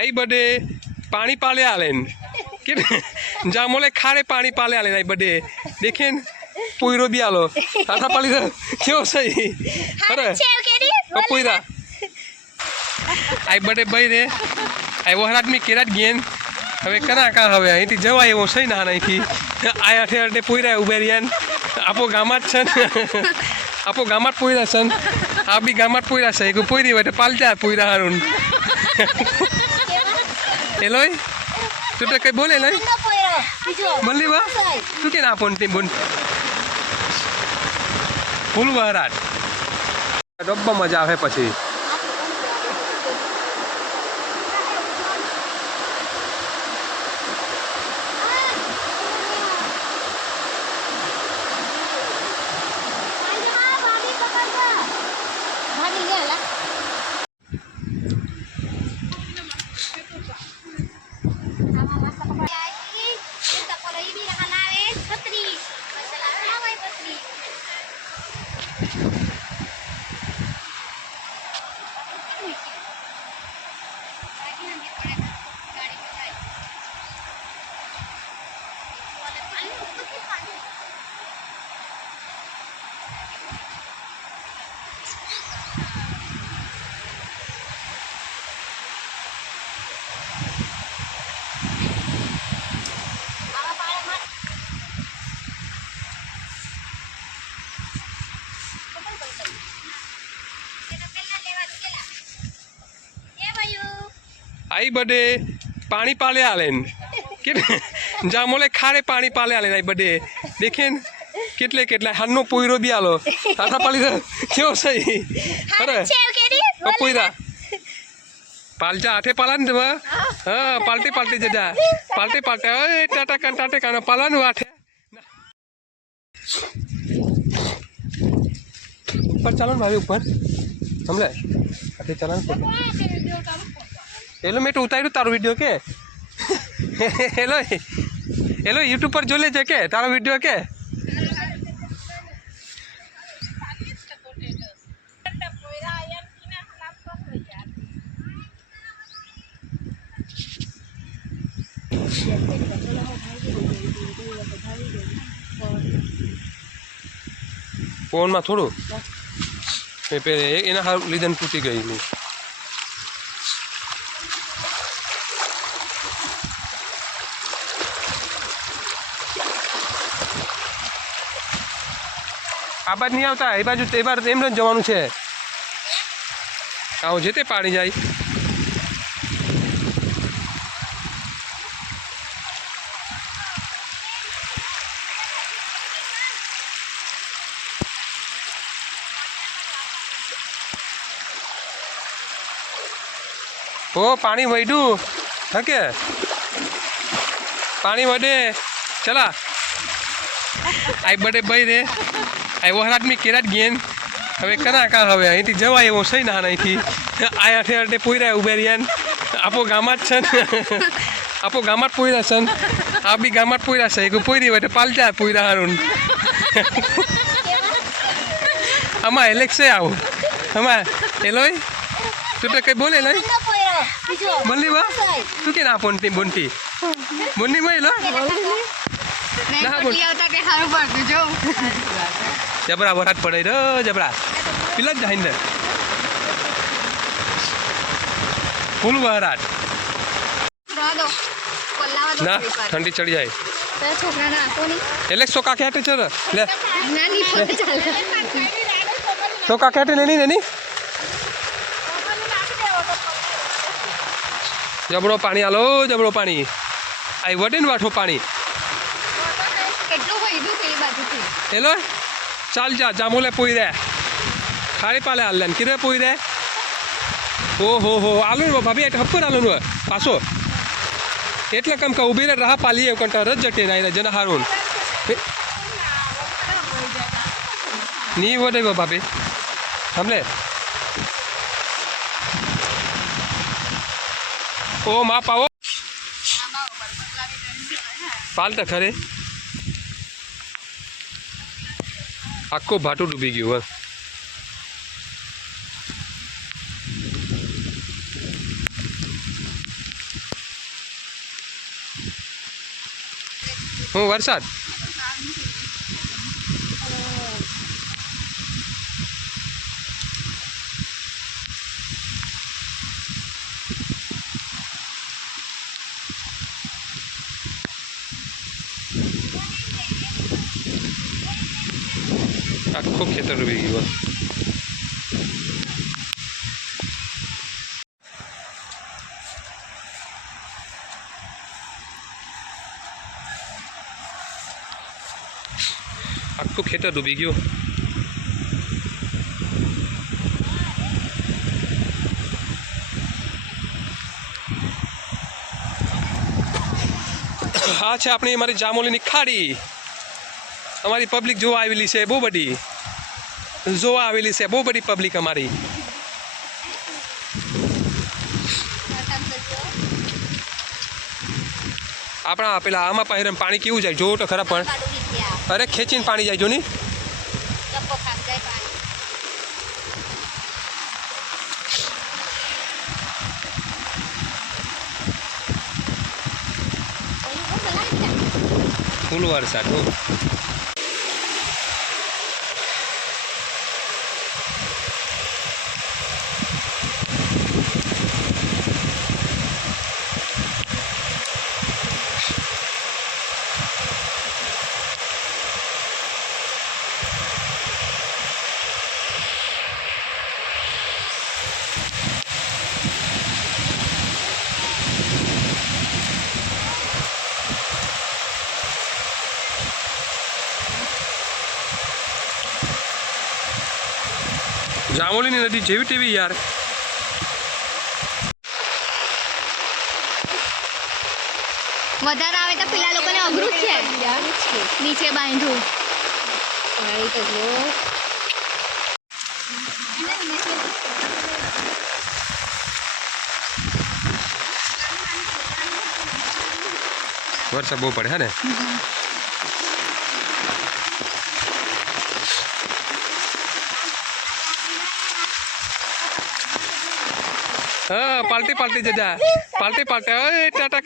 आई बड़े पानी पाले आलेन कि जामोले खारे पानी पाले आलेन आई बड़े देखें पुईरो भी आलो आधा पाली क्यों सही अरे पुईरा आई बड़े भाई रे आई वो हर आदमी केराट गेन હવે કના કા હવે અહીંથી જવાય એવો છે ના અહીંથી આ આઠે આઠે પોયરા ઉભેરિયાન આપો ગામમાં જ છે આપો ગામમાં જ પોયરા છે આ બી ગામમાં જ પોયરા છે કે પોયરી હોય તો પાલતા પોયરા હારું એલોય તું તો કઈ બોલે લઈ બોલી વા તું કે ના પોન તી બોન ફૂલ વરાટ ડબ્બા મજા આવે પછી आई बड़े पानी पाले आलेन कि जामोले खारे पानी पाले आलेन आई बड़े देखें कितले कितले हन्नो पुईरो भी आलो आधा पाली क्यों सही अरे पुईरा पालजा आठे पालन हाँ पाल्टे पाल्टे जजा पाल्टे पाल्टे ओए टाटे काना पालन आठे ऊपर चलो भाई ऊपर हमले आठे चलन हेलो मैं तो उतारू तारो वीडियो के हेलो हेलो यूट्यूब पर जो ले जाके तारो वीडियो के फोन में थोड़ो एना लीधन तूटी गई नहीं आ बाजू नहीं आता ए बाजू ए बार एम जवानुं छे आओ जेते पाड़ी जाए ओ पानी वहीडू हके पानी वडे चला आई बड़े भाई रे आई वो हर आदमी केराट गेन હવે કના કા હવે અહીંથી જવાય એવો છે ના અહીંથી આ આઠે આઠે પોયરા ઉભેરિયાન આપો ગામમાં જ છે આપો ગામમાં જ પોયરા છે આ બી ગામમાં જ પોયરા છે કે પોયરી હોય તો પાલતા પોયરા હારું આમાં એલેક્સ છે આવું આમાં એલોય તું તો કઈ બોલે લઈ બોલી વા તું કે ના પોનતી બોનતી બોની માં એલો ના બોલ કે હારું પડતું જો जबरा वरात पड़े रो जबरा पिला जाइन दे फुल वरात ना ठंडी चढ़ जाए एलेक्स तो काके हटे चल ले नानी तो काके हटे लेनी लेनी जबरो पानी आलो जबरो पानी आई वडेन वाठो पानी કેટલું વહીદું કે બાજુથી હેલો चाल जा जामोले पोई दे खारे पाले आलेन किरे पोई दे ओ हो आलू भाभी एट हप्पर आलू पासो एटले कम का उभी रहा पाली कंटा रज जटे नाही जन हारून नी वडे भाभी हमले ओ मा पाओ पालता खरे आखो भाटो डूबी गयो હું વરસાદ આખું ખેતર ડૂબી ગયું આખું ખેતર ડૂબી ગયું આ છે આપણી અમારી જામોલીની ખાડી અમારી પબ્લિક જોવા આવેલી છે બહુ બધી જોવા આવેલી છે બહુ બધી પબ્લિક અમારી આપણા પેલા આમાં પહેરમ પાણી કેવું જાય જોવો તો ખરા પણ અરે ખેંચીને પાણી જાય જો ની ફૂલ વરસાદ જામોલીની નદી જેવી તેવી યાર વધારે આવે તો પેલા લોકોને અઘરું છે નીચે બાંધવું વરસાદ બહુ પડે હે ને હા પાલટી પાલટી જજા પાલટી પાલટી ટાટા